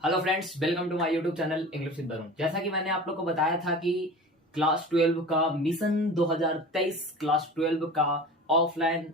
Hello friends, welcome to my YouTube channel English with Varun. जैसा कि मैंने आप लोग को बताया था कि क्लास 12 का मिशन 2023 क्लास 12 का ऑफलाइन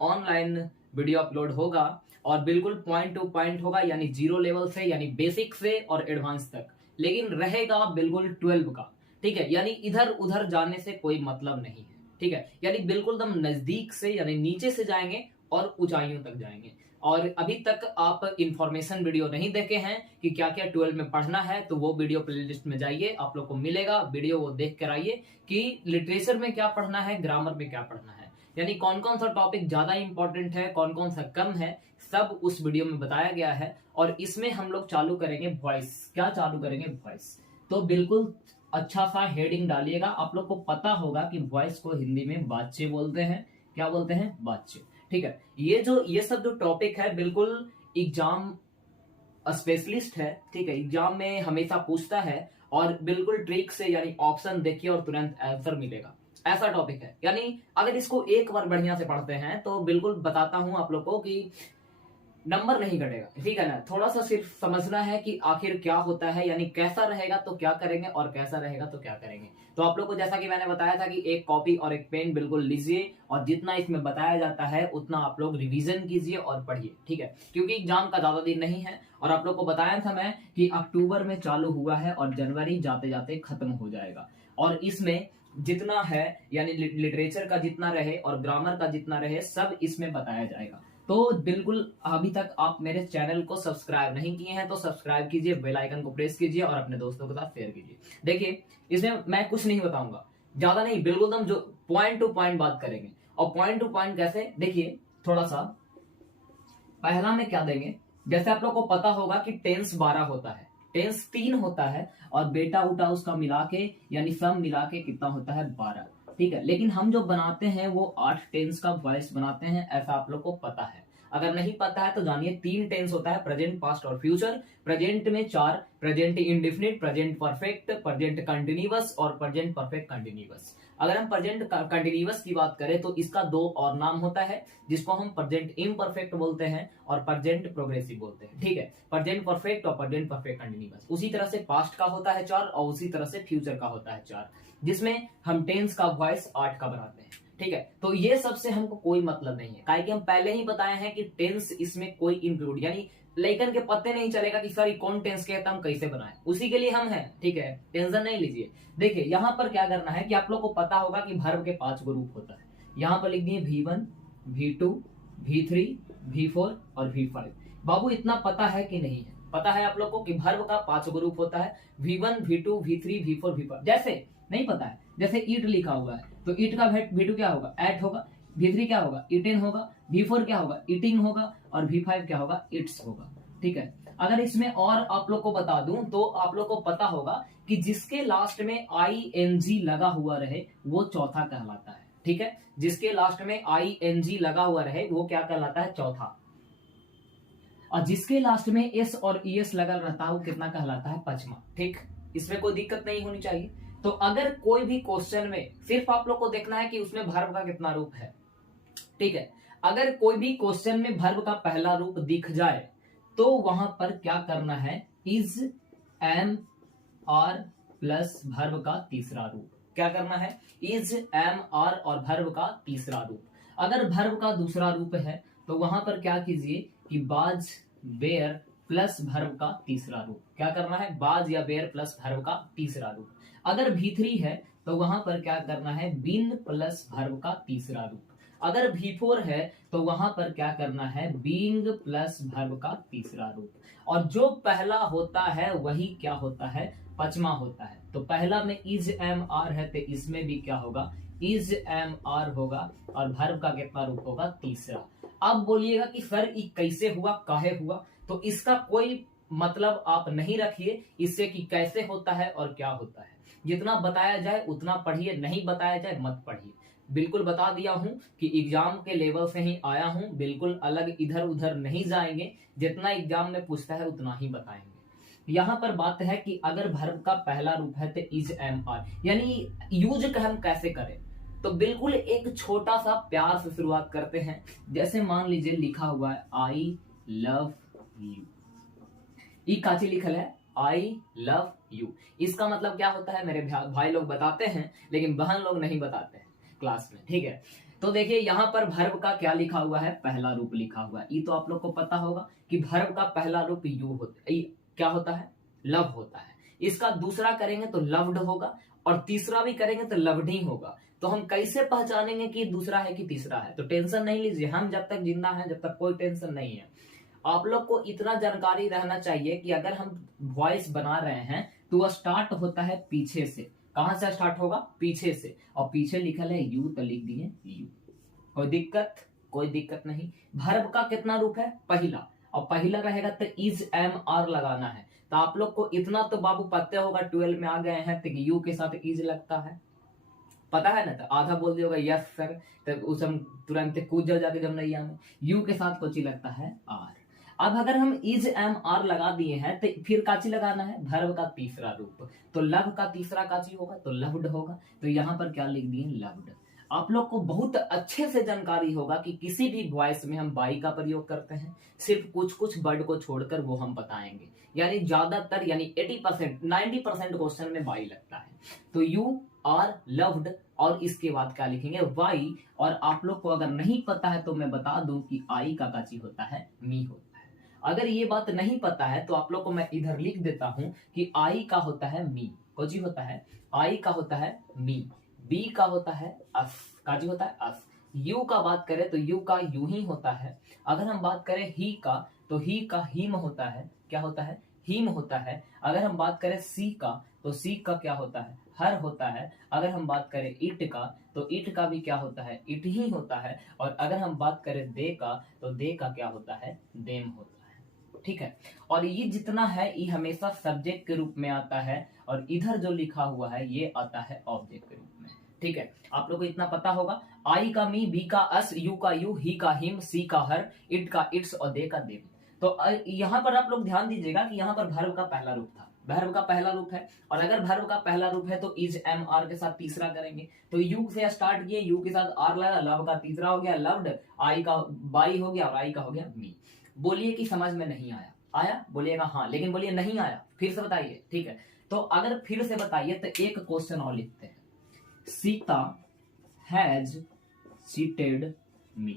ऑनलाइन वीडियो अपलोड होगा और बिल्कुल पॉइंट टू पॉइंट होगा, यानी जीरो लेवल से यानी बेसिक से और एडवांस तक, लेकिन रहेगा बिल्कुल 12 का। ठीक है, यानी इधर उधर जाने से कोई मतलब नहीं है। ठीक है, यानी बिल्कुल दम नजदीक से यानी नीचे से जाएंगे और ऊंचाइयों तक जाएंगे। और अभी तक आप इंफॉर्मेशन वीडियो नहीं देखे हैं कि क्या क्या 12 में पढ़ना है, तो वो वीडियो प्लेलिस्ट में जाइए, आप लोग को मिलेगा वीडियो, वो देख कर आइए कि लिटरेचर में क्या पढ़ना है, ग्रामर में क्या पढ़ना है, यानी कौन कौन सा टॉपिक ज्यादा इंपॉर्टेंट है, कौन कौन सा कम है, सब उस वीडियो में बताया गया है। और इसमें हम लोग चालू करेंगे वॉइस। क्या चालू करेंगे? वॉइस। तो बिल्कुल अच्छा सा हेडिंग डालिएगा। आप लोग को पता होगा कि वॉइस को हिंदी में बाच्चे बोलते हैं। क्या बोलते हैं? बाच्चे। ठीक है, ये सब जो टॉपिक है बिल्कुल एग्जाम स्पेशलिस्ट है। ठीक है, एग्जाम में हमेशा पूछता है और बिल्कुल ट्रिक से यानी ऑप्शन देखिए और तुरंत आंसर मिलेगा, ऐसा टॉपिक है। यानी अगर इसको एक बार बढ़िया से पढ़ते हैं तो बिल्कुल बताता हूं आप लोग को कि नंबर नहीं कटेगा। ठीक है ना, थोड़ा सा सिर्फ समझना है कि आखिर क्या होता है, यानी कैसा रहेगा तो क्या करेंगे और कैसा रहेगा तो क्या करेंगे। तो आप लोग को जैसा कि मैंने बताया था कि एक कॉपी और एक पेन बिल्कुल लीजिए और जितना इसमें बताया जाता है उतना आप लोग रिवीजन कीजिए और पढ़िए। ठीक है, क्योंकि एग्जाम का ज्यादा दिन नहीं है और आप लोग को बताया था मैं कि अक्टूबर में चालू हुआ है और जनवरी जाते जाते खत्म हो जाएगा। और इसमें जितना है यानी लिटरेचर का जितना रहे और ग्रामर का जितना रहे सब इसमें बताया जाएगा। तो बिल्कुल अभी तक आप मेरे चैनल को सब्सक्राइब नहीं किए हैं तो सब्सक्राइब कीजिए, बेल आइकन को प्रेस कीजिए और अपने दोस्तों के साथ शेयर कीजिए। देखिए, इसमें मैं कुछ नहीं बताऊंगा, ज्यादा नहीं, बिल्कुल हम जो पॉइंट टू पॉइंट बात करेंगे। और पॉइंट टू पॉइंट कैसे, देखिए थोड़ा सा पहला में क्या देंगे। जैसे आप लोग को पता होगा कि टेंस 12 होता है, टेंस 3 होता है और बेटा उटा उसका मिला के यानी सब मिला के कितना होता है? 12। ठीक है, लेकिन हम जो बनाते हैं वो 8 टेंस का वॉइस बनाते हैं, ऐसा आप लोग को पता है। अगर नहीं पता है तो जानिए, 3 टेंस होता है, प्रेजेंट, पास्ट और फ्यूचर। प्रेजेंट में 4, present indefinite, present perfect, present continuous और प्रेजेंट परफेक्ट कंटिन्यूअस। अगर हम प्रेजेंट कंटिन्यूअस की बात करें तो इसका 2 और नाम होता है, जिसको हम प्रेजेंट इम्परफेक्ट बोलते हैं और प्रेजेंट प्रोग्रेसिव बोलते हैं। ठीक है, प्रेजेंट परफेक्ट और प्रेजेंट परफेक्ट कंटिन्यूअस। उसी तरह से पास्ट का होता है 4 और उसी तरह से फ्यूचर का होता है 4, जिसमें हम टेंस का वॉइस 8 का बनाते हैं। ठीक है, तो ये सबसे हमको कोई मतलब नहीं है, काहे कि हम पहले ही बताए हैं कि टेंस इसमें कोई इंक्लूड यानी लेकर के पत्ते नहीं चलेगा कि सर कौन टेंस के हम कैसे बनाएं, उसी के लिए हम हैं। ठीक है, टेंशन नहीं लीजिए। देखिए यहां पर क्या करना है कि आप लोग को पता होगा कि वर्ब के 5 ग्रुप होता है। यहां पर लिख दिए V1, V2, V3, V4 और V5। बाबू इतना पता है कि नहीं है? पता है आप लोग को कि वर्ब का 5 ग्रुप होता है, V1, V2, V3, V4, V5। जैसे नहीं पता है, जैसे ईट लिखा हुआ है तो ईट का V2 क्या होगा? एट होगा। V3 क्या होगा? इटिन होगा। V4 क्या होगा? ईटिंग होगा। और V5 क्या होगा? इट्स होगा। ठीक है, अगर इसमें और आप लोग को बता दूं तो आप लोग को पता होगा कि जिसके लास्ट में ING लगा हुआ रहे वो चौथा कहलाता है। ठीक है, जिसके लास्ट में ING लगा हुआ रहे वो क्या कहलाता है? चौथा। और जिसके लास्ट में S और ES लगा रहता है वो कितना कहलाता है? पांचवा। ठीक, इसमें कोई दिक्कत नहीं होनी चाहिए। तो अगर कोई भी क्वेश्चन में सिर्फ आप लोग को देखना है कि उसमें वर्ब का कितना रूप है। ठीक है, अगर कोई भी क्वेश्चन में वर्ब का पहला रूप दिख जाए तो वहां पर क्या करना है? Is, am, are plus verb का तीसरा रूप। क्या करना है? इज, एम, आर और वर्ब का तीसरा रूप। अगर वर्ब का दूसरा रूप है तो वहां पर क्या कीजिए कि बाज, बेयर प्लस वर्ब का तीसरा रूप। क्या करना है? बाज या बेयर प्लस वर्ब का तीसरा रूप। अगर V3 है तो वहां पर क्या करना है? बीन प्लस वर्ब का तीसरा रूप। अगर V4 है तो वहां पर क्या करना है? बीइंग प्लस वर्ब का तीसरा रूप। और जो पहला होता है वही क्या होता है? पांचवा होता है। तो पहला में इज, एम, आर है तो इसमें भी क्या होगा? इज, एम, आर होगा और वर्ब का कितना रूप होगा? तीसरा। अब बोलिएगा कि सर ये कैसे हुआ, काहे हुआ? तो इसका कोई मतलब आप नहीं रखिए इससे कि कैसे होता है और क्या होता है। जितना बताया जाए उतना पढ़िए, नहीं बताया जाए मत पढ़िए। बिल्कुल बता दिया हूं कि एग्जाम के लेवल से ही आया हूं, बिल्कुल अलग इधर उधर नहीं जाएंगे, जितना एग्जाम में पूछता है उतना ही बताएंगे। यहां पर बात है कि अगर वर्ब का पहला रूप है तो इज, एम, आर, यानी यूज का हम कैसे करें। तो बिल्कुल एक छोटा सा प्यार से शुरुआत करते हैं। जैसे मान लीजिए लिखा हुआ है आई लव यू। ई काची लिखल है आई लव यू। इसका मतलब क्या होता है मेरे भाई लोग बताते हैं, लेकिन बहन लोग नहीं बताते हैं क्लास में, ठीक है। तो देखिए यहाँ पर वर्ब का क्या लिखा हुआ है, पहला रूप लिखा हुआ है। ये तो आप लोग को पता होगा कि वर्ब का पहला रूप यू होता है, क्या होता है, लव होता है। इसका दूसरा करेंगे तो लव्ड होगा, और तीसरा भी करेंगे तो लव्ड ही होगा। तो हम कैसे पहचानेंगे कि दूसरा है कि तीसरा है? तो टेंशन नहीं लीजिए, हम जब तक जिंदा हैं जब तक कोई टेंशन नहीं है। आप लोग को इतना जानकारी रहना चाहिए कि अगर हम वॉइस बना रहे हैं तो वह स्टार्ट होता है पीछे से। कहां से स्टार्ट होगा? पीछे से। और पीछे लिखल है यू तो लिख दिए यू। कोई दिक्कत? कोई दिक्कत नहीं। वर्ब का कितना रूप है? पहला। और पहला रहेगा तो इज एम आर लगाना है। तो आप लोग को इतना तो बाबू पता होगा, 12 में आ गए हैं तो यू के साथ इज लगता है, पता है ना। तो आधा बोल दिया होगा यस सर, तो उस हम तुरंत कूद जाओ जाके जब नैया में। यू के साथ कोची लगता है आर। अब अगर हम इज एम आर लगा दिए हैं तो फिर काची लगाना है? वर्ब का तीसरा रूप। तो लव का तीसरा काची होगा? तो लव्ड होगा। तो यहाँ पर क्या लिख दिए? लव्ड। आप लोग को बहुत अच्छे से जानकारी होगा कि किसी भी वॉइस में हम बाई का प्रयोग करते हैं, सिर्फ कुछ कुछ वर्ड को छोड़कर वो हम बताएंगे। यानी ज्यादातर यानी 80% 90% क्वेश्चन में बाई लगता है। तो यू आर लव्ड, और इसके बाद क्या लिखेंगे? वाई। और आप लोग को अगर नहीं पता है तो मैं बता दूं कि आई का काची होता है? मी होता है। अगर ये बात नहीं पता है तो आप लोग को मैं इधर लिख देता हूं कि आई का होता है मी। कोची होता है? आई का होता है मी। बी का होता है अस। काजी होता है? अस। यू का बात करें तो यू का यू ही होता है। अगर हम बात करें ही का तो ही का हिम होता है। क्या होता है? हिम होता है। अगर हम बात करें सी का तो सी का क्या होता है? हर होता है। अगर हम बात करें इट का तो इट का भी क्या होता है? इट ही होता है। और अगर हम बात करें दे का तो दे का क्या होता है? देम होता है, ठीक है। और ये जितना है ये हमेशा सब्जेक्ट के रूप में आता है, और इधर जो लिखा हुआ है ये आता है ऑब्जेक्ट के रूप में, ठीक है। आप लोग को इतना पता होगा। आई का मी, बी का अस, यू का यू, ही का हिम, सी का हर, इट का इट्स और दे का देम। तो यहाँ पर आप लोग ध्यान दीजिएगा कि यहाँ पर वर्ब का पहला रूप था, वर्ब का पहला रूप है। और अगर वर्ब का पहला रूप है तो इज एम आर के साथ तीसरा करेंगे। तो यू से स्टार्ट किए, यू के साथ आर लगा, लव का तीसरा हो गया लव्ड, आई का बाई हो गया, और आई का हो गया मी। बोलिए कि समझ में नहीं आया? आया? बोलिएगा हाँ, लेकिन बोलिए नहीं आया फिर से बताइए, ठीक है। तो अगर फिर से बताइए तो एक क्वेश्चन और लिखते हैं। सीता हैज चीटेड मी।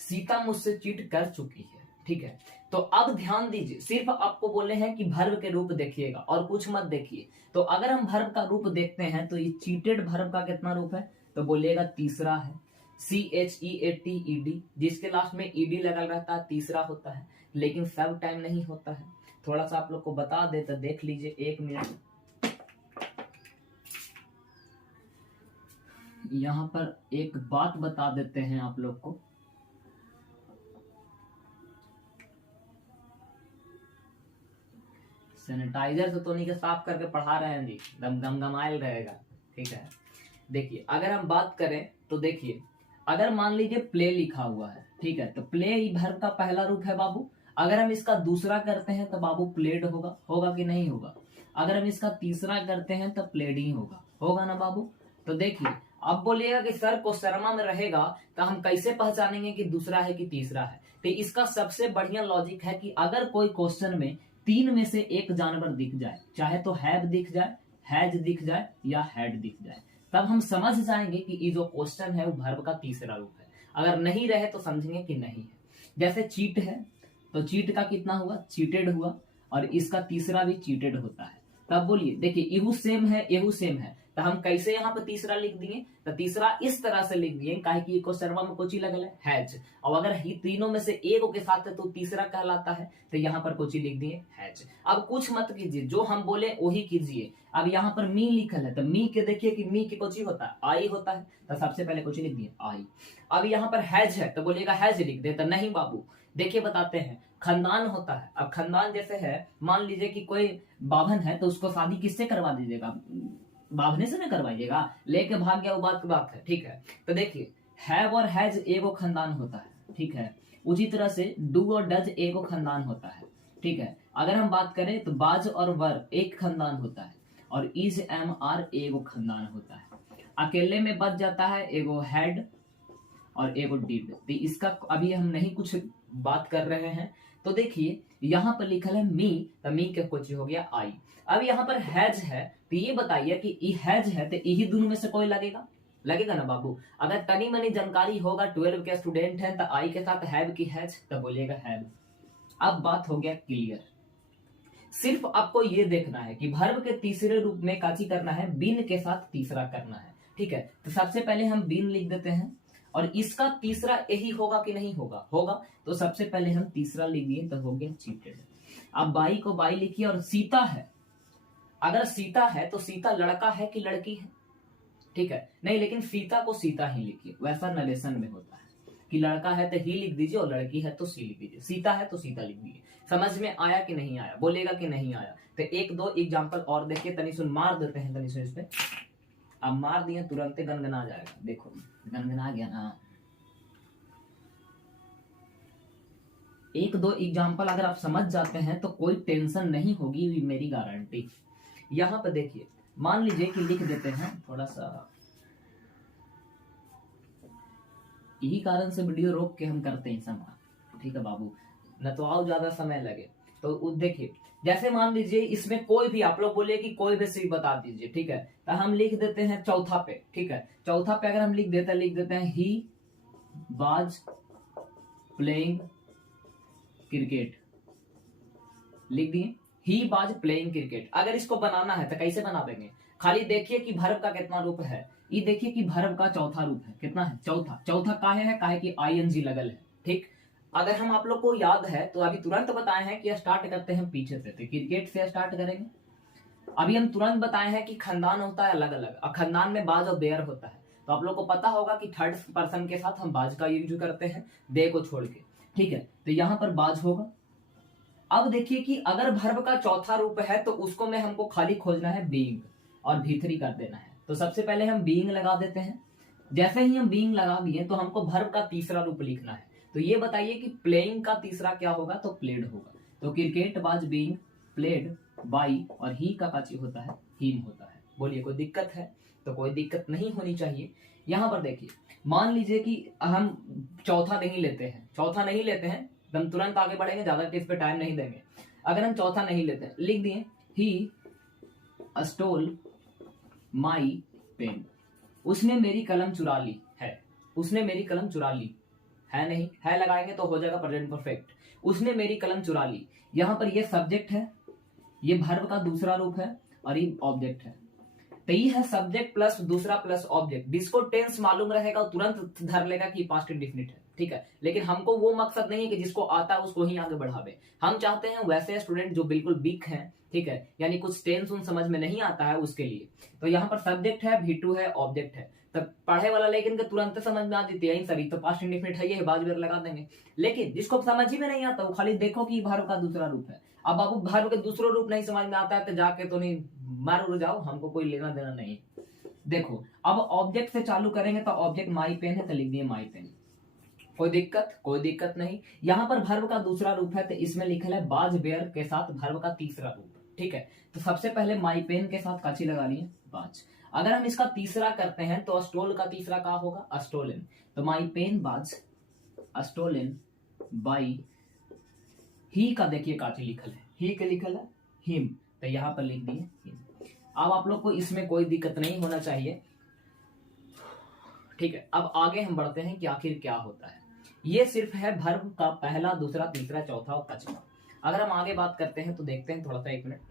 सीता मुझसे चीट कर चुकी है, ठीक है। तो अब ध्यान दीजिए, सिर्फ आपको बोले हैं कि वर्ब के रूप देखिएगा और कुछ मत देखिए। तो अगर हम वर्ब का रूप देखते हैं तो ये चीटेड वर्ब का कितना रूप है? तो बोलिएगा तीसरा है। CHEATED, जिसके लास्ट में ईडी लगा रहता है, तीसरा होता है। लेकिन सब टाइम नहीं होता है। थोड़ा सा आप लोग को बता दे तो देख लीजिए, 1 मिनट। यहाँ पर एक बात बता देते हैं आप लोग को। सैनिटाइजर से तो नहीं के साफ करके पढ़ा रहे हैं जी, दम गमाइल रहेगा, ठीक है। देखिए अगर हम बात करें तो देखिए, अगर मान लीजिए प्ले लिखा हुआ है, ठीक है, तो प्ले वर्ब का पहला रूप है बाबू। अगर हम इसका दूसरा करते हैं तो बाबू प्लेड होगा, होगा कि नहीं होगा? अगर हम इसका तीसरा करते हैं तो प्लेड ही होगा, होगा ना बाबू? तो देखिए अब बोलिएगा कि सर क्वेश्चनमा में रहेगा तो हम कैसे पहचानेंगे कि दूसरा है कि तीसरा है? तो इसका सबसे बढ़िया लॉजिक है कि अगर कोई क्वेश्चन में 3 में से एक जानवर दिख जाए, चाहे तो हैव दिख जाए, हैज दिख जाए या हैड दिख जाए, तब हम समझ जाएंगे कि ये जो क्वेश्चन है वो वर्ब का तीसरा रूप है। अगर नहीं रहे तो समझेंगे कि नहीं है। जैसे चीट है तो चीट का कितना हुआ? चीटेड हुआ, और इसका तीसरा भी चीटेड होता है। तब बोलिए, देखिए एहू सेम है, एहू सेम है, तो हम कैसे यहाँ पे तीसरा लिख दिए? तो तीसरा इस तरह से लिख दिए काहे कि क्वेश्चनवा में कोची लगल है? हैज। और अगर ही तीनों में से एक के साथ है तो तीसरा कहलाता है, तो यहाँ पर कोची लिख दिए? हैज। अब कुछ मत कीजिए, जो हम बोले वही कीजिए। अब यहाँ पर मी लिखल है तो मी के देखिए कि मी के कोची होता है? आई होता है, तो सबसे पहले कोची लिख दिए? आई। अब यहाँ पर हैज है तो बोलिएगा हैज लिख दे, तो नहीं बाबू, देखिए बताते हैं। खानदान होता है, अब खानदान जैसे है, मान लीजिए कि कोई बाभन है तो उसको शादी किससे करवा दीजिएगा? बाभने से न करवाइएगा, लेके भाग गया वो बात की बात है, ठीक है। तो देखिए हैव और हैज एगो खानदान होता है, ठीक है। उसी तरह से डू और डज एगो खानदान होता है, ठीक है। अगर हम बात करें तो बाज और वर एक खानदान होता है, और इज एम आर एगो खानदान होता है। अकेले में बच जाता है एगो हैड, और ए को डिड। तो इसका अभी हम नहीं कुछ बात कर रहे हैं। तो देखिए यहाँ पर लिखा है मी, तो मी का कुछ हो गया आई। अब यहाँ पर हैज है, तो ये बताइए कि ई हैज है तो यही दोनों में से कोई लगेगा, लगेगा ना बाबू। अगर तनी मनी जानकारी होगा, 12 के स्टूडेंट हैं, तो आई के साथ हैव की हैज, तो बोलिएगा हैव। अब बात हो गया क्लियर। सिर्फ आपको ये देखना है कि वर्ब के तीसरे रूप में काची करना है, बीन के साथ तीसरा करना है, ठीक है। तो सबसे पहले हम बीन लिख देते हैं, और इसका तीसरा यही होगा कि नहीं होगा, होगा। तो सबसे पहले हम तीसरा लिख दिए, तो हो गया चीटेड। अब बाई को बाई लिखिए, और सीता है, अगर सीता है तो सीता लड़का है कि लड़की है, ठीक है। नहीं, लेकिन सीता को सीता ही लिखिए, वैसा नरेशन में होता है कि लड़का है तो ही लिख दीजिए और लड़की है तो सी लिख दीजिए, सीता है तो सीता लिख दीजिए। समझ में आया कि नहीं आया, बोलेगा कि नहीं आया। तो एक दो एग्जांपल और देखिए, तनी सुन मार देते हैं, तनी सुन इस पे। अब मार दिए तुरंत गनगना जाएगा, देखो गनगना गया ना। एक दो एग्जांपल अगर आप समझ जाते हैं तो कोई टेंशन नहीं होगी, मेरी गारंटी। यहां पर देखिए, मान लीजिए कि लिख देते हैं थोड़ा सा, यही कारण से वीडियो रोक के हम करते हैं समाप्त, ठीक है बाबू, न तो आओ ज्यादा समय लगे। तो देखिए, जैसे मान लीजिए इसमें कोई भी, आप लोग बोलिए कि कोई भी सी बता दीजिए, ठीक है। तो हम लिख देते हैं चौथा पे, ठीक है। चौथा पे अगर हम लिख देते हैं ही वाज प्लेइंग क्रिकेट, लिख दिए ही वाज प्लेइंग क्रिकेट। अगर इसको बनाना है तो कैसे बना देंगे, खाली देखिए कि वर्ब का कितना रूप है। ये देखिए कि वर्ब का चौथा रूप है, कितना है, चौथा। चौथा काहे है, काहे कि आईएनजी लगल है, ठीक। अगर हम आप लोग को याद है तो अभी तुरंत बताए हैं कि स्टार्ट करते हैं पीछे से, तो क्रिकेट से स्टार्ट करेंगे। अभी हम तुरंत बताए हैं कि खानदान होता है अलग अलग, और खानदान में बाज और बेयर होता है। तो आप लोग को पता होगा कि थर्ड पर्सन के साथ हम बाज का यूज करते हैं, दे को छोड़ के, ठीक है। तो यहाँ पर बाज होगा। अब देखिए कि अगर वर्ब का चौथा रूप है तो उसको में हमको खाली खोजना है बीइंग, और भीतरी कर देना है। तो सबसे पहले हम बीइंग लगा देते हैं। जैसे ही हम बीइंग लगा दिए तो हमको वर्ब का तीसरा रूप लिखना है। तो ये बताइए कि प्लेइंग का तीसरा क्या होगा, तो प्लेड होगा। तो cricket was being played by, और ही का काची होता है, हिम होता है। बोलिए कोई दिक्कत है, तो कोई दिक्कत नहीं होनी चाहिए। यहाँ पर देखिए, मान लीजिए कि हम चौथा नहीं लेते हैं, चौथा नहीं लेते हैं, हम तुरंत आगे बढ़ेंगे, ज्यादा इस पे टाइम नहीं देंगे। अगर हम चौथा नहीं लेते हैं, लिख दिए ही स्टोल माई पेन, उसने मेरी कलम चुरा ली है, उसने मेरी कलम चुरा ली है, नहीं है लगाएंगे तो हो जाएगा प्रेजेंट परफेक्ट। उसने मेरी कलम चुरा ली। यहाँ पर ये सब्जेक्ट है, ये वर्ब का दूसरा रूप है, और ये ऑब्जेक्ट है। तो ये है सब्जेक्ट प्लस दूसरा प्लस ऑब्जेक्ट। जिसको टेंस मालूम रहेगा तुरंत धर लेगा कि पास्ट इंडेफिनिट है, ठीक है। लेकिन हमको वो मकसद नहीं है कि जिसको आता है उसको ही आगे बढ़ावे। हम चाहते हैं वैसे स्टूडेंट जो बिल्कुल वीक हैं, ठीक है, यानी कुछ टेंस उन समझ में नहीं आता है उसके लिए। तो यहाँ पर सब्जेक्ट है, V2 है, ऑब्जेक्ट है। तब पढ़े वाला लेकिन के तुरंत समझ में आ जाती है, सर तो पास्ट इंडेफिनिट है, ये बाज बेर लगा देंगे। लेकिन जिसको समझ ही में नहीं आता वो खाली देखो कि वर्ब का दूसरा रूप है। अब बाबू वर्ब के दूसरा रूप नहीं समझ में आता है तो जाके तो नहीं मार उड़ जाओ, हमको कोई लेना देना नहीं। देखो अब ऑब्जेक्ट से चालू करेंगे, तो ऑब्जेक्ट माई पेन है, तो लिख दिए माई पेन। कोई दिक्कत, कोई दिक्कत नहीं। यहाँ पर वर्ब का दूसरा रूप है, तो इसमें लिखा है बाज बेयर के साथ वर्ब का तीसरा रूप, ठीक है। तो सबसे पहले माई पेन के साथ काची लगा लिए, बाज। अगर हम इसका तीसरा करते हैं तो स्टोल का तीसरा क्या होगा, स्टोलन। तो माई पेन बाज स्टोलन बाई, ही का देखिए काची लिखल है, ही के लिखल है हिम, तो यहाँ पर लिख दिए हिम। अब आप लोग को इसमें कोई दिक्कत नहीं होना चाहिए, ठीक है। अब आगे हम बढ़ते हैं कि आखिर क्या होता है। ये सिर्फ है वर्ब का पहला, दूसरा, तीसरा, चौथा और पांचवा। अगर हम आगे बात करते हैं तो देखते हैं, थोड़ा सा एक मिनट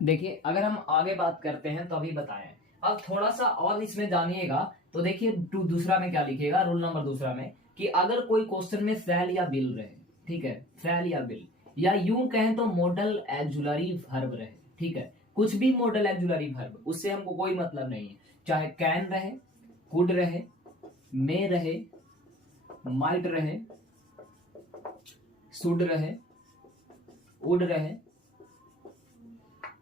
देखिए। अगर हम आगे बात करते हैं तो अभी बताएं, अब थोड़ा सा और इसमें जानिएगा। तो देखिए दूसरा में क्या लिखेगा, रूल नंबर दूसरा में, कि अगर कोई क्वेश्चन में शैल या विल रहे, ठीक है, शैल या विल, या यूं कहें तो मॉडल एक्जुलरी वर्ब रहे, ठीक है, कुछ भी मॉडल एक्जुलरी वर्ब, उससे हमको कोई मतलब नहीं है। चाहे कैन रहे, कुड रहे, मे रहे, माइट रहे, शुड रहे, वुड रहे,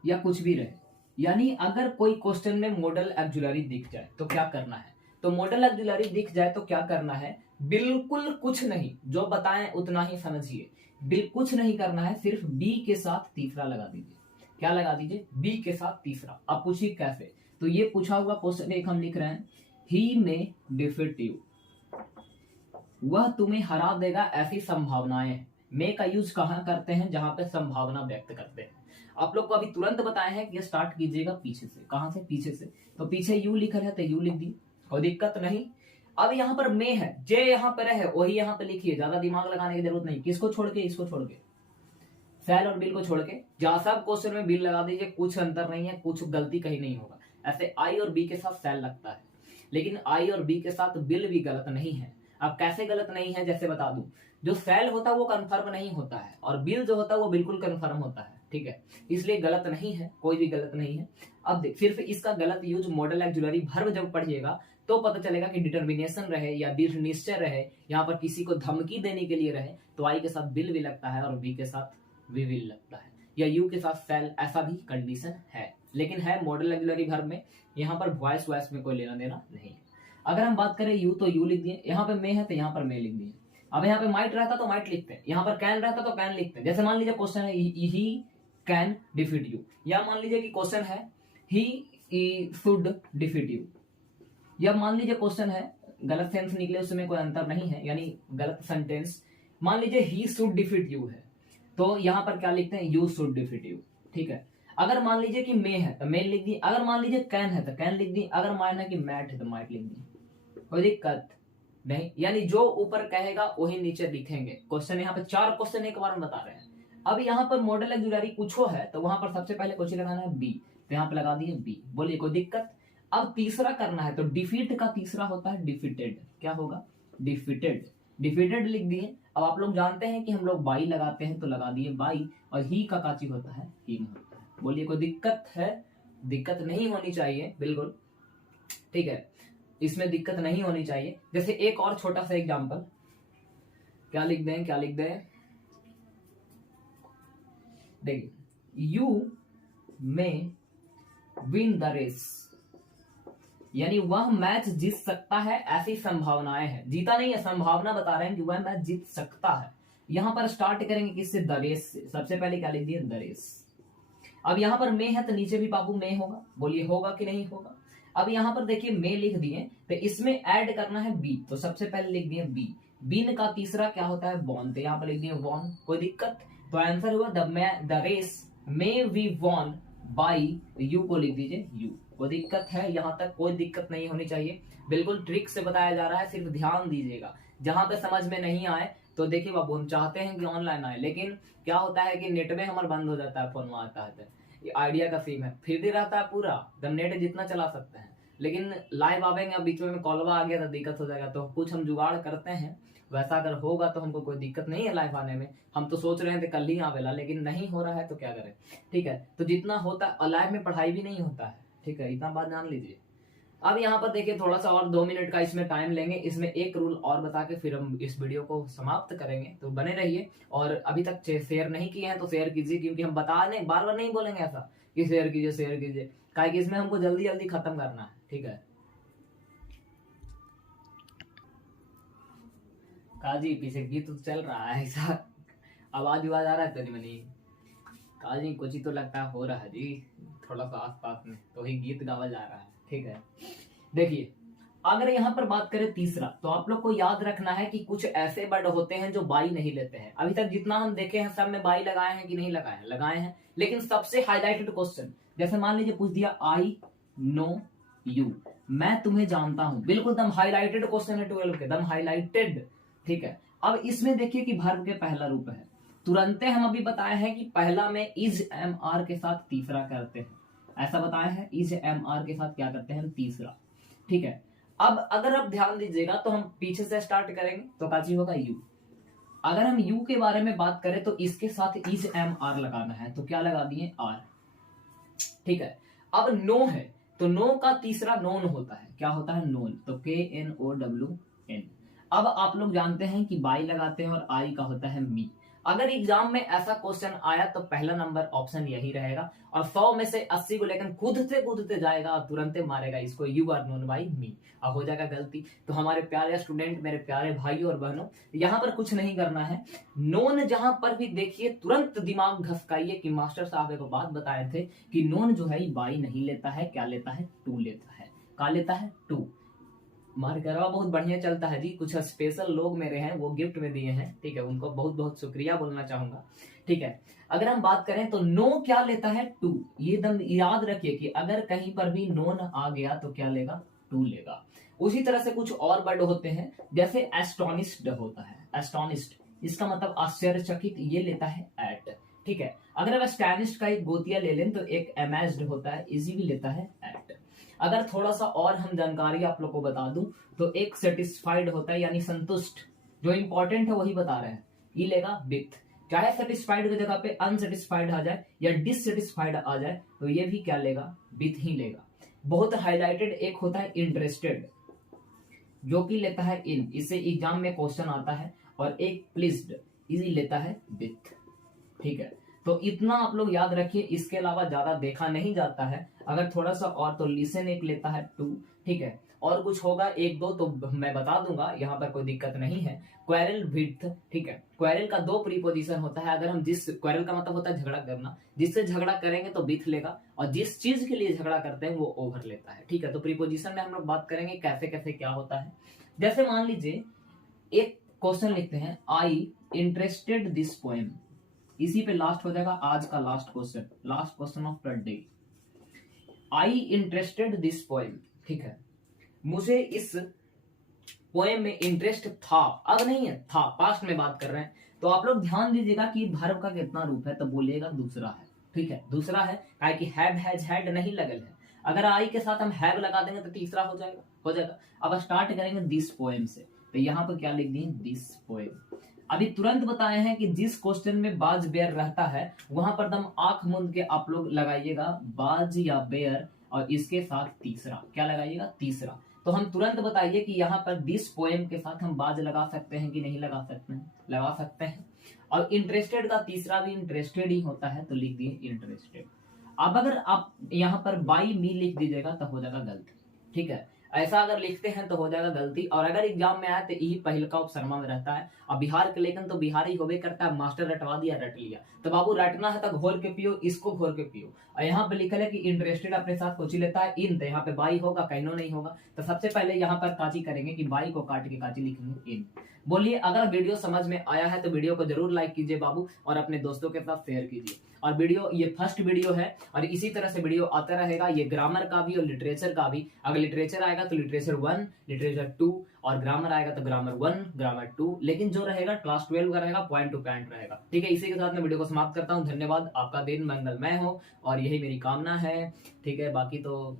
या कुछ भी रहे। यानी अगर कोई क्वेश्चन में मॉडल एक्जुलरी दिख जाए तो क्या करना है, तो मॉडल एक्जुलरी दिख जाए तो क्या करना है, बिल्कुल कुछ नहीं, जो बताएं उतना ही समझिए, बिल्कुल कुछ नहीं करना है, सिर्फ बी के साथ तीसरा लगा दीजिए। क्या लगा दीजिए, बी के साथ तीसरा। अब पूछिए कैसे, तो ये पूछा हुआ क्वेश्चन एक हम लिख रहे हैं, ही में डिफीट यू, वह तुम्हें हरा देगा, ऐसी संभावनाएं। मे का यूज कहाँ करते हैं? जहां पे संभावना व्यक्त करते हैं। आप लोग को अभी तुरंत बताया है कि ये स्टार्ट कीजिएगा पीछे से। कहां से? पीछे से। तो पीछे यू लिखा है तो यू लिख दी, कोई दिक्कत नहीं। अब यहाँ पर मे है, जे यहाँ पर है वही यहाँ पे लिखिए, ज्यादा दिमाग लगाने की जरूरत नहीं। किसको छोड़ के? इसको छोड़ के, सेल और बिल को छोड़ के। जहां सब क्वेश्चन में बिल लगा दीजिए, कुछ अंतर नहीं है, कुछ गलती कहीं नहीं होगा। ऐसे आई और बी के साथ सेल लगता है, लेकिन आई और बी के साथ बिल भी गलत नहीं है। अब कैसे गलत नहीं है? जैसे बता दूं, जो सेल होता है वो कंफर्म नहीं होता है, और बिल जो होता है वो बिल्कुल कंफर्म होता है, ठीक है। इसलिए गलत नहीं है, कोई भी गलत नहीं है। अब देख, सिर्फ इसका गलत यूज मॉडल ऑक्सिलरी वर्ब जब पढ़िएगा तो पता चलेगा कि डिटर्मिनेशन रहे या दृढ़ निश्चय रहे, यहाँ पर किसी को धमकी देने के लिए रहे, तो आई के साथ बिल भी लगता है और बी के साथ वी विल लगता है, या यू के साथ सेल, ऐसा भी कंडीशन है। लेकिन है मॉडल ऑक्सिलरी वर्ब में, यहाँ पर वॉइस वॉइस में कोई लेना देना नहीं है। अगर हम बात करें यू, तो यू लिख दिए, यहाँ पे मे है तो यहाँ पर मे लिख दिए। अब यहाँ पे माइट रहता तो माइट लिखते हैं, यहाँ पर कैन रहता तो कैन लिखते हैं। जैसे मान लीजिए क्वेश्चन है ही कैन डिफीट यू, या मान लीजिए कि क्वेश्चन है ही शुड डिफीट यू, या मान लीजिए क्वेश्चन है गलत सेंस निकले, उसमें कोई अंतर नहीं है, यानी गलत सेंटेंस। मान लीजिए ही शुड डिफीट यू है, तो यहाँ पर क्या लिखते हैं? यू शुड डिफीट यू, ठीक है। अगर मान लीजिए कि मे है तो मे लिख दी, अगर मान लीजिए कैन है तो कैन लिख दी, अगर मान है कि मैट है तो मैट लिख दी, कोई दिक्कत नहीं। यानी जो ऊपर कहेगा वही नीचे लिखेंगे। क्वेश्चन यहाँ पे 4 क्वेश्चन एक बार में बता रहे हैं। अब यहाँ पर मॉडल ऑक्सिलरी पूछो है तो वहां पर सबसे पहले क्वेश्चन लगाना है बी, तो यहाँ पे लगा दिए बी, बोलिए कोई दिक्कत। अब तीसरा करना है तो डिफीट का तीसरा होता है डिफीटेड, क्या होगा? डिफीटेड, डिफीटेड लिख दिए। अब आप लोग जानते हैं कि हम लोग बाई लगाते हैं तो लगा दिए बाई, और ही का काची होता है? हिम होता है। बोलिए कोई दिक्कत है? दिक्कत नहीं होनी चाहिए, बिल्कुल ठीक है, इसमें दिक्कत नहीं होनी चाहिए। जैसे एक और छोटा सा एग्जांपल, क्या लिख दें, क्या लिख दें? देखिए, यू में विन द रेस, यानी वह मैच जीत सकता है, ऐसी संभावनाएं हैं। जीता नहीं है, संभावना बता रहे हैं कि वह मैच जीत सकता है। यहां पर स्टार्ट करेंगे किससे? द रेस से। सबसे पहले क्या लिख दिए? The race. अब यहां पर मे है तो नीचे भी बाबू मे होगा, बोलिए होगा कि नहीं होगा? अब यहां पर देखिए मे लिख दिए तो इसमें ऐड करना है बी, तो सबसे पहले लिख दिए बी। बीन का तीसरा क्या होता है? वॉन, तो यहाँ पर लिख दिए वॉन, कोई दिक्कत? तो आंसर हुआ द रेस मे वी वॉन बाई, यू को लिख दीजिए यू, कोई दिक्कत है? यहाँ तक कोई दिक्कत नहीं होनी चाहिए, बिल्कुल ट्रिक से बताया जा रहा है, सिर्फ ध्यान दीजिएगा। जहां पे समझ में नहीं आए तो देखिए बाबू, हम चाहते हैं कि ऑनलाइन आए, लेकिन क्या होता है कि नेट में हमारा बंद हो जाता है, फोन में आता है। ये आइडिया का सिम है, फ्री रहता है पूरा, एकदम नेट जितना चला सकते हैं, लेकिन लाइव आवेंगे, बीच में कॉलवा आ गया तो दिक्कत हो जाएगा। तो कुछ हम जुगाड़ करते हैं, वैसा अगर होगा तो हमको कोई दिक्कत नहीं है लाइव आने में। हम तो सोच रहे थे कल ही आवेला, लेकिन नहीं हो रहा है तो क्या करें, ठीक है। तो जितना होता है, लाइव में पढ़ाई भी नहीं होता है, ठीक है, इतना बात जान लीजिए। अब यहाँ पर देखिए थोड़ा सा और 2 मिनट का इसमें टाइम लेंगे, इसमें एक रूल और बता के फिर हम इस वीडियो को समाप्त करेंगे, तो बने रहिए। और अभी तक शेयर नहीं किए हैं तो शेयर कीजिए, क्योंकि हम बार बार नहीं बोलेंगे ऐसा कि शेयर कीजिए शेयर कीजिए, काहे कि इसमें हमको जल्दी जल्दी खत्म करना है, ठीक है। काजी पीछे गीत तो चल रहा है, ऐसा आवाज आ रहा है तनी मनी? काजी कुछ ही तो लगता है हो रहा है जी, थोड़ा सा आस पास में तो ही गीत गावा जा रहा है, ठीक है। देखिए, अगर यहाँ पर बात करें तीसरा, तो आप लोग को याद रखना है कि कुछ ऐसे वर्ड होते हैं जो बाई नहीं लेते हैं। अभी तक जितना हम देखे हैं सब में बाई लगाए हैं कि नहीं लगाए हैं? लगाए हैं, लेकिन सबसे हाईलाइटेड क्वेश्चन, जैसे मान लीजिए पूछ दिया आई नो यू, मैं तुम्हें जानता हूं, बिल्कुल दम हाईलाइटेड क्वेश्चन है 12 के, दम हाईलाइटेड, ठीक है। अब इसमें देखिए कि वर्ब के पहला रूप है, तुरंत हम अभी बताए हैं कि पहला में इज एम आर के साथ तीसरा करते हैं, ऐसा बताया है, इज एम आर के साथ क्या करते हैं? तीसरा, ठीक है। अब अगर आप ध्यान दीजिएगा तो हम पीछे से स्टार्ट करेंगे तो काची होगा यू। अगर हम यू के बारे में बात करें तो इसके साथ इज एम आर लगाना है, तो क्या लगा दिए? आर, ठीक है। अब नो है तो नो का तीसरा नोन होता है, क्या होता है? नोन, तो KNOWN। अब आप लोग जानते हैं कि बाई लगाते हैं और आई का होता है मी। अगर एग्जाम में ऐसा क्वेश्चन आया तो पहला नंबर ऑप्शन यही रहेगा, और 100 में से 80 को लेकर कूदते जाएगा और तुरंत मारेगा इसको, यू आर नोन बाई मी, अब हो जाएगा गलती। तो हमारे प्यारे स्टूडेंट, मेरे प्यारे भाइयों और बहनों, यहाँ पर कुछ नहीं करना है। नोन जहां पर भी देखिए तुरंत दिमाग घसकाइए कि मास्टर साहब को बात बताए थे कि नोन जो है बाई नहीं लेता है, क्या लेता है? टू लेता है। क्या लेता है? टू। मार्करवा बहुत बढ़िया चलता है जी। कुछ स्पेशल लोग मेरे हैं वो गिफ्ट में दिए हैं, ठीक है, उनको बहुत बहुत शुक्रिया बोलना चाहूंगा। ठीक है, अगर हम बात करें तो नो क्या लेता है, टू। ये दम याद रखिए कि अगर कहीं पर भी नो न आ गया तो क्या लेगा, टू लेगा। उसी तरह से कुछ और वर्ड होते हैं, जैसे एस्टोनिस्ड होता है, एस्टोनिस्ड इसका मतलब आश्चर्यचकित, ये लेता है एट। ठीक है, अगर अब एस्टैनिस्ड का एक गोतिया ले लें तो एक अमेज्ड होता है, इजी भी लेता है एट। अगर थोड़ा सा और हम जानकारी आप लोग को बता दूं तो एक सेटिस्फाइड होता है, यानी संतुष्ट, जो इंपॉर्टेंट है वही बता रहे हैं, ये लेगा विथ। चाहे सेटिस्फाइड की जगह पे अनसेटिस्फाइड आ जाए या डिससेटिस्फाइड आ जाए तो ये भी क्या लेगा, विथ ही लेगा। बहुत हाईलाइटेड एक होता है इंटरेस्टेड, जो कि लेता है इन, इससे एग्जाम में क्वेश्चन आता है। और एक प्लीज्ड, इजी लेता है विथ। ठीक है, तो इतना आप लोग याद रखिए, इसके अलावा ज्यादा देखा नहीं जाता है। अगर थोड़ा सा और तो लिसन एक लेता है टू। ठीक है, और कुछ होगा एक दो तो मैं बता दूंगा, यहाँ पर कोई दिक्कत नहीं है। क्वेरल विथ, ठीक है, क्वेरल का दो प्रीपोजिशन होता है। अगर हम जिस, क्वेरल का मतलब होता है झगड़ा करना, जिससे झगड़ा करेंगे तो विथ लेगा, और जिस चीज के लिए झगड़ा करते हैं वो ओवर लेता है। ठीक है, तो प्रीपोजिशन में हम लोग बात करेंगे कैसे कैसे क्या होता है। जैसे मान लीजिए एक क्वेश्चन लिखते हैं, आई इंटरेस्टेड दिस पोएम, इसी पे लास्ट हो जाएगा आज का last question, last question of the day. I interested this poem, ठीक है, मुझे इस पोएम में इंटरेस्ट था, अब नहीं है, था, पास्ट में बात कर रहे हैं। तो आप लोग ध्यान दीजिएगा कि वर्ब का कितना रूप है, तो बोलिएगा दूसरा है। ठीक है, दूसरा है, काहे कि हैव हैज हैड नहीं लगल है। अगर आई के साथ हम हैव लगा देंगे तो तीसरा हो जाएगा, हो जाएगा। अब स्टार्ट करेंगे दिस पोएम से, तो यहाँ पर क्या लिख दिए, दिस पोएम। अभी तुरंत बताए हैं कि जिस क्वेश्चन में बाज बेयर रहता है वहां पर दम आंख मूंद के आप लोग लगाइएगा बाज या बेयर, और इसके साथ तीसरा क्या लगाइएगा, तीसरा। तो हम तुरंत बताइए कि यहाँ पर दिस पोएम के साथ हम बाज लगा सकते हैं कि नहीं लगा सकते हैं, लगा सकते हैं। और इंटरेस्टेड का तीसरा भी इंटरेस्टेड ही होता है, तो लिख दिए इंटरेस्टेड। अब अगर आप यहाँ पर बाई मी लिख दीजिएगा तो हो जाएगा गलती। ठीक है, ऐसा अगर लिखते हैं तो हो जाएगा गलती। और अगर एग्जाम में आए तो यही पहल का उपसर्मा में रहता है। अब बिहार के लेकिन तो बिहारी होवे करता है, मास्टर रटवा दिया रट लिया, तो बाबू रटना है तो घोल के पियो, इसको घोल के पियो। और यहाँ पे लिखा है कि इंटरेस्टेड अपने साथ कोची लेता है इन, तो यहाँ पे बाई होगा, कैनो नहीं होगा। तो सबसे पहले यहाँ पर काची करेंगे कि बाई को काट के काची लिखेंगे इन। बोलिए, अगर वीडियो समझ में आया है तो वीडियो को जरूर लाइक कीजिए बाबू, और अपने दोस्तों के साथ शेयर कीजिए। और वीडियो, ये फर्स्ट वीडियो है और इसी तरह से वीडियो आता रहेगा, ये ग्रामर का भी और लिटरेचर का भी। अगर लिटरेचर आएगा तो लिटरेचर 1, लिटरेचर 2, और ग्रामर आएगा तो ग्रामर 1, ग्रामर 2। लेकिन जो रहेगा क्लास 12 का रहेगा, पॉइंट टू पॉइंट रहेगा। ठीक है, इसी के साथ मैं वीडियो को समाप्त करता हूँ। धन्यवाद, आपका दिन मंगलमय हो और यही मेरी कामना है। ठीक है, बाकी तो